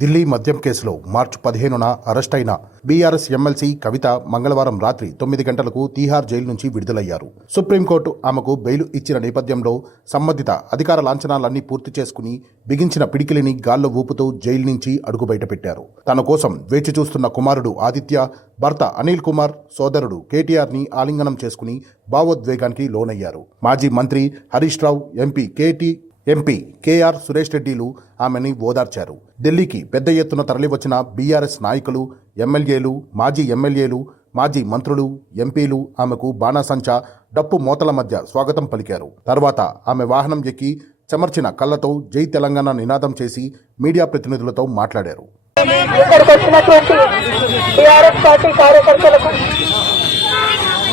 ఢిల్లీ మద్యం కేసులో మార్చి పదిహేనున అరెస్ట్ అయిన బీఆర్ఎస్ ఎమ్మెల్సీ కవిత మంగళవారం రాత్రి తొమ్మిది గంటలకు తీహార్ జైలు నుంచి విడుదలయ్యారు. సుప్రీంకోర్టు ఆమెకు బెయిల్ ఇచ్చిన నేపథ్యంలో సంబంధిత అధికార లాంఛనాలన్నీ పూర్తి చేసుకుని బిగించిన పిడికిలిని గాల్లో ఊపుతూ జైలు నుంచి అడుగు బయటపెట్టారు. తన కోసం వేచి చూస్తున్న కుమారుడు ఆదిత్య భర్త అనిల్ కుమార్ సోదరుడు కేటీఆర్ని ఆలింగనం చేసుకుని భావోద్వేగానికి లోనయ్యారు. మాజీ మంత్రి Harish Rao MP KT MP KR Suresh రెడ్డిలు ఆమెని ఓదార్చారు. ఢిల్లీకి పెద్ద ఎత్తున తరలివచ్చిన బీఆర్ఎస్ నాయకులు ఎమ్మెల్యేలు మాజీ ఎమ్మెల్యేలు మాజీ మంత్రులు ఎంపీలు ఆమెకు బాణాసంచ డప్పు మోతల మధ్య స్వాగతం పలికారు. తర్వాత ఆమె వాహనం ఎక్కి చెమర్చిన కళ్ళతో జై తెలంగాణ నినాదం చేసి మీడియా ప్రతినిధులతో మాట్లాడారు.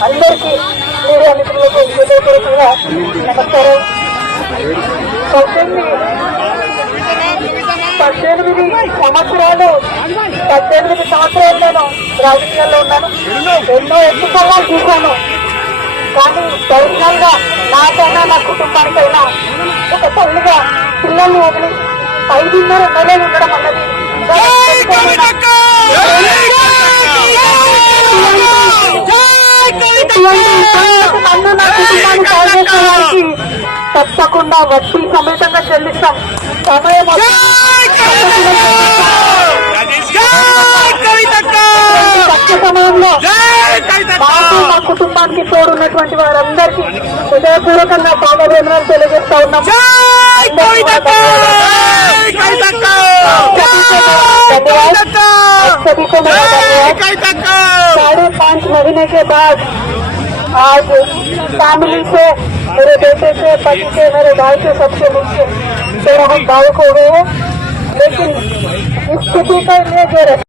అందరికీ మీడియా మిత్రులకు హృదయపూర్వకంగా నమస్కారం. పద్దెనిమిది సంవత్సరాలు పద్దెనిమిది సంవత్సరాలు నేను రాజకీయాల్లో ఉన్నాను. ఎన్నో ఎన్నికల్లో చూశాను. కానీ పర్సనల్గా నాకైనా నా కుటుంబానికైనా ఒక తల్లిగా పిల్లల్ని వదిలి ఐదున్నర నెలలు ఉండడం అన్నది తప్పకుండా వడ్డీ సమేతంగా చెల్లిస్తాం సమయం తక్కువ సమయంలో మాకు మా కుటుంబానికి తోడున్నటువంటి వారందరికీ హృదయపూర్వకంగా పాదవేదనలు తెలియజేస్తా ఉన్నాం सभी को मेरा धन्यवाद साढ़े पाँच महीने के बाद आज फैमिली से, मेरे बेटे से, पति से, मेरे भाई से, सबसे मुझसे। तो हम भावुक हो गए हैं। लेकिन इस स्थिति पर ये जो